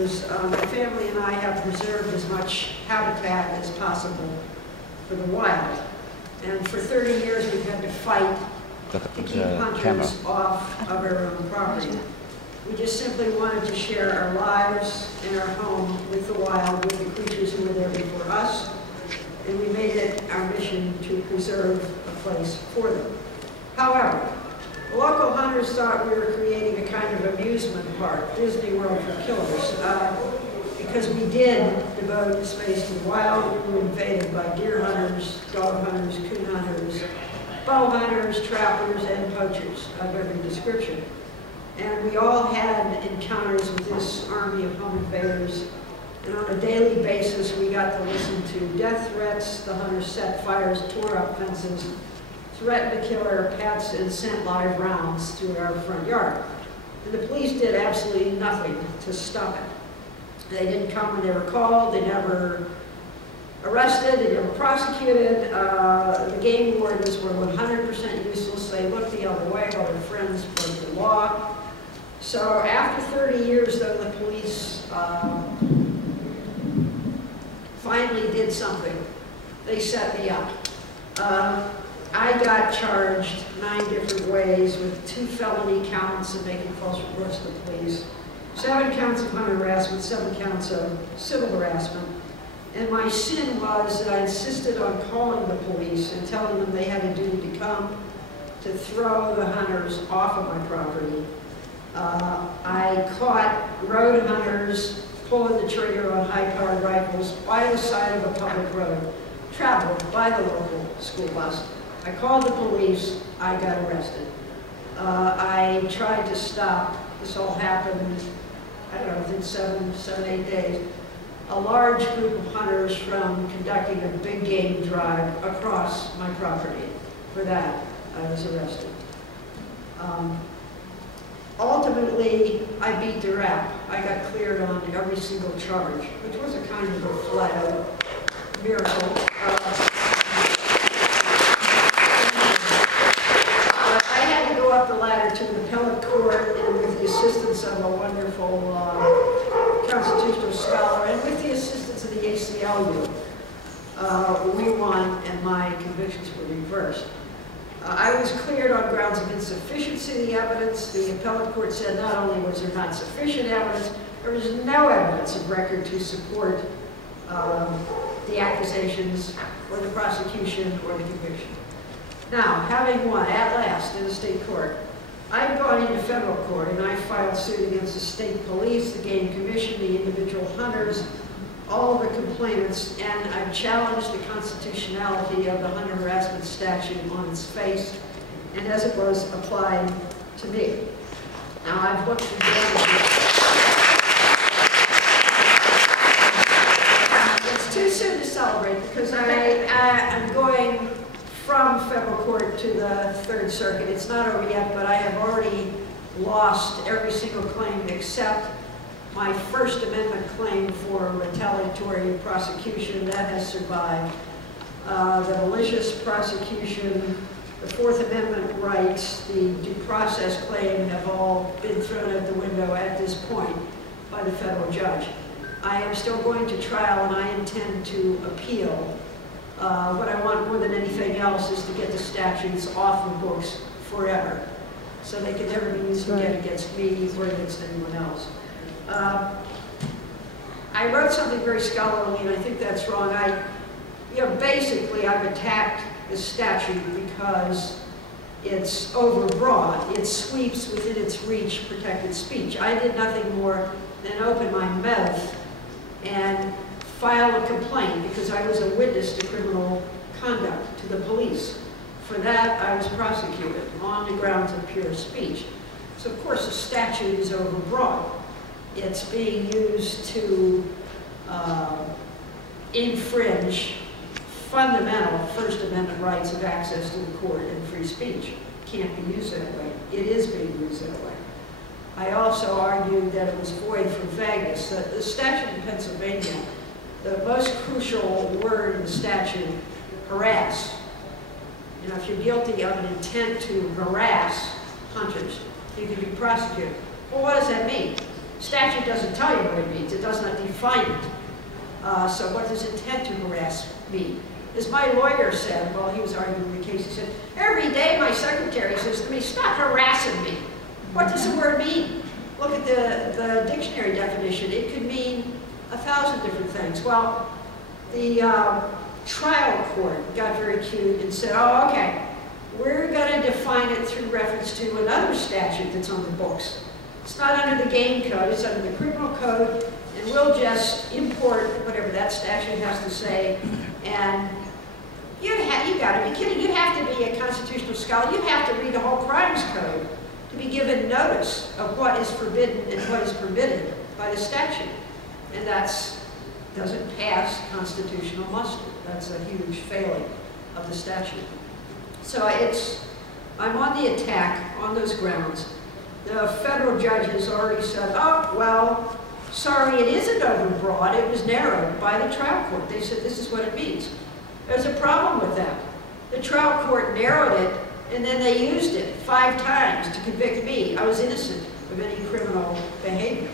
hunters, my family and I have preserved as much habitat as possible for the wild. And for 30 years we've had to fight to keep hunters off of our own property. We just simply wanted to share our lives and our home with the wild, with the creatures who were there before us, and we made it our mission to preserve a place for them. However, the local hunters thought we were creating a kind of amusement park, Disney World for killers, because we did devote space to the wild. We were invaded by deer hunters, dog hunters, coon hunters, bow hunters, trappers, and poachers of every description. And we all had encounters with this army of home invaders. And on a daily basis, we got to listen to death threats. The hunters set fires, tore up fences, threatened to kill our pets, and sent live rounds through our front yard. And the police did absolutely nothing to stop it. They didn't come when they were called. They never arrested. They never prosecuted. The game wardens were 100% useless. They looked the other way while their friends broke the law. So after 30 years, though, the police finally did something. They set me up. I got charged 9 different ways with 2 felony counts of making false reports to the police, 7 counts of Hunter harassment, 7 counts of civil harassment. And my sin was that I insisted on calling the police and telling them they had a duty to come to throw the hunters off of my property. I caught road hunters pulling the trigger on high-powered rifles by the side of a public road, traveled by the local school bus. I called the police. I got arrested. I tried to stop. This all happened, I don't know, within 7, 8 days. A large group of hunters from conducting a big game drive across my property. For that, I was arrested. Ultimately, I beat the rap. I got cleared on every single charge, which was a kind of a flat-out miracle. I had to go up the ladder to an appellate court, and with the assistance of a wonderful constitutional scholar, and with the assistance of the ACLU, we won, and my convictions were reversed. I was cleared on grounds of insufficiency of the evidence. The appellate court said not only was there not sufficient evidence, there was no evidence of record to support the accusations or the prosecution or the conviction. Now, having won at last in the state court, I've gone into federal court and I filed suit against the state police, the game commission, the individual hunters, all the complainants, and I've challenged the constitutionality of the Hunter harassment statute on its face and as it was applied to me. Now, I've looked for damages. It's too soon to celebrate because I'm going from federal court to the Third Circuit. It's not over yet, but I have already lost every single claim except my First Amendment claim for retaliatory prosecution. That has survived. The malicious prosecution, the Fourth Amendment rights, the due process claim have all been thrown out the window at this point by the federal judge. I am still going to trial and I intend to appeal. What I want more than anything else is to get the statutes off the books forever, so they can never be used again against me or against anyone else. I wrote something very scholarly, and I think that's wrong. Basically, I've attacked the statute because it's overbroad. It sweeps within its reach protected speech. I did nothing more than open my mouth and file a complaint because I was a witness to criminal conduct to the police. For that, I was prosecuted on the grounds of pure speech. So, of course, the statute is overbroad. It's being used to infringe fundamental First Amendment rights of access to the court and free speech. Can't be used that way. It is being used that way. I also argued that it was void for vagueness. The statute in Pennsylvania, the most crucial word in the statute, harass. If you're guilty of an intent to harass hunters, you can be prosecuted. Well, what does that mean? Statute doesn't tell you what it means. It does not define it. So what does intent to harass mean? As my lawyer said while he was arguing the case, he said, every day my secretary says to me, stop harassing me. What does the word mean? Look at the dictionary definition. It could mean 1,000 different things. Well, the trial court got very cute and said, oh, okay, we're going to define it through reference to another statute that's on the books. It's not under the game code, it's under the criminal code, and we'll just import whatever that statute has to say. And you got to be kidding. You'd have to be a constitutional scholar. You'd have to read the whole crimes code to be given notice of what is forbidden and what is permitted by the statute. And doesn't pass constitutional muster. That's a huge failing of the statute. So I'm on the attack on those grounds. The federal judge has already said, oh, well, sorry, it isn't overbroad. It was narrowed by the trial court. They said this is what it means. There's a problem with that. The trial court narrowed it, and then they used it 5 times to convict me. I was innocent of any criminal behavior.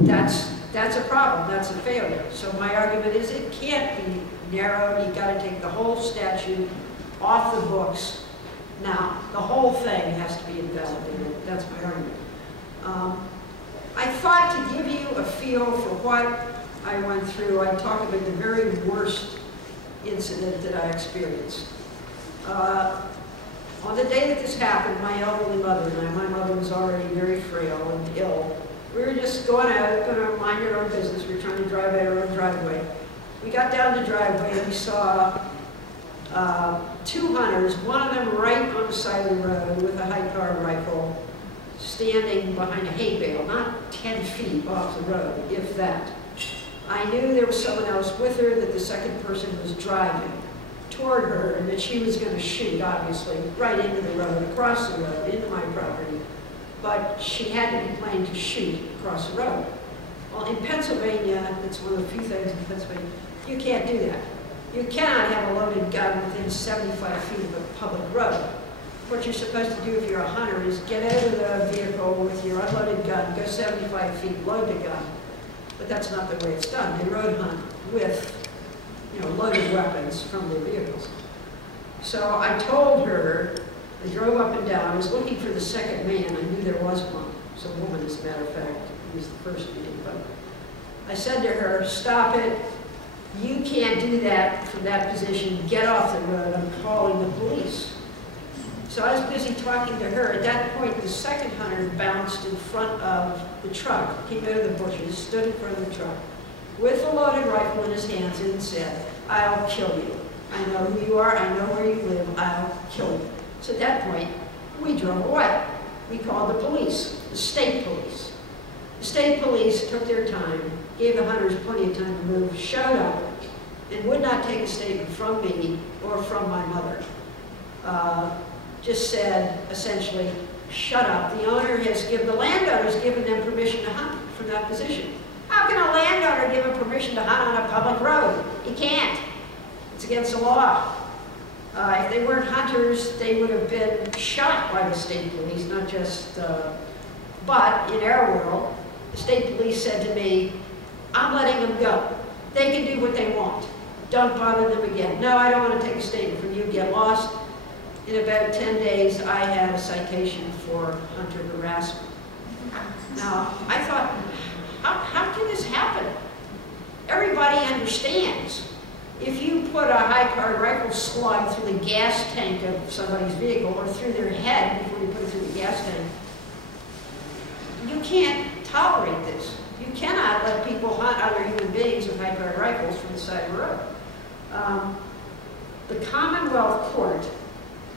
That's a problem. That's a failure. So my argument is it can't be narrowed. You've got to take the whole statute off the books. Now, the whole thing has to be invalidated. That's my argument. I thought to give you a feel for what I went through, I'd talk about the very worst incident that I experienced. On the day that this happened, my elderly mother and I, my mother was already very frail and ill. We were just going out, going to mind our own business. We were trying to drive out our own driveway. We got down the driveway and we saw 2 hunters, one of them right on the side of the road with a high-powered rifle, standing behind a hay bale, not 10 feet off the road, if that. I knew there was someone else with her, that the second person was driving toward her, and that she was going to shoot, obviously, right into the road, across the road, into my property. But she had to be planning to shoot across the road. Well, in Pennsylvania, it's one of the few things in Pennsylvania, you can't do that. You cannot have a loaded gun within 75 feet of a public road. What you're supposed to do if you're a hunter is get out of the vehicle with your unloaded gun, go 75 feet, load the gun. But that's not the way it's done. They road hunt with, loaded weapons from their vehicles. So I told her, I drove up and down, I was looking for the second man. I knew there was one. It was a woman, as a matter of fact. He was the first man. But I said to her, stop it. You can't do that from that position. Get off the road. I'm calling the police. So I was busy talking to her. At that point, the second hunter bounced in front of the truck, came out of the bushes, stood in front of the truck, with a loaded rifle in his hands, and said, I'll kill you. I know who you are. I know where you live. I'll kill you. So at that point, we drove away. We called the police, the state police. The state police took their time, gave the hunters plenty of time to move, showed up, and would not take a statement from me or from my mother. Just said, essentially, shut up. The owner has given, the landowner's given them permission to hunt from that position. How can a landowner give them permission to hunt on a public road? He can't. It's against the law. If they weren't hunters, they would have been shot by the state police, not just, but in our world, the state police said to me, I'm letting them go. They can do what they want. Don't bother them again. No, I don't want to take a statement from you. Get lost. In about 10 days, I had a citation for Hunter harassment. Now, I thought, how can this happen? Everybody understands. If you put a high-powered rifle slug through the gas tank of somebody's vehicle or through their head before you put it through the gas tank, you can't tolerate this. You cannot let people hunt other human beings with high-powered rifles from the side of the road. The Commonwealth Court,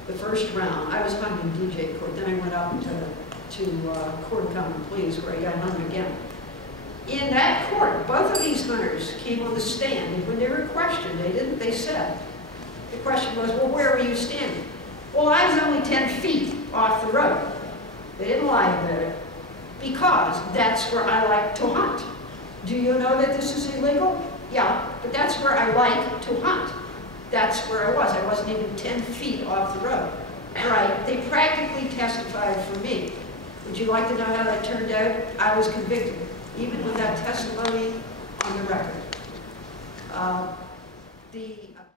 the first round, I was hung in DJ court, then I went up to Court of Common Pleas where I got hung again. In that court, both of these hunters came on the stand, and when they were questioned, they said, the question was, well, where were you standing? Well, I was only 10 feet off the road. They didn't lie about it, because that's where I like to hunt. Do you know that this is illegal? Yeah, but that's where I like to hunt. That's where I was. I wasn't even 10 feet off the road. Right? They practically testified for me. Would you like to know how that turned out? I was convicted, even with that testimony on the record. The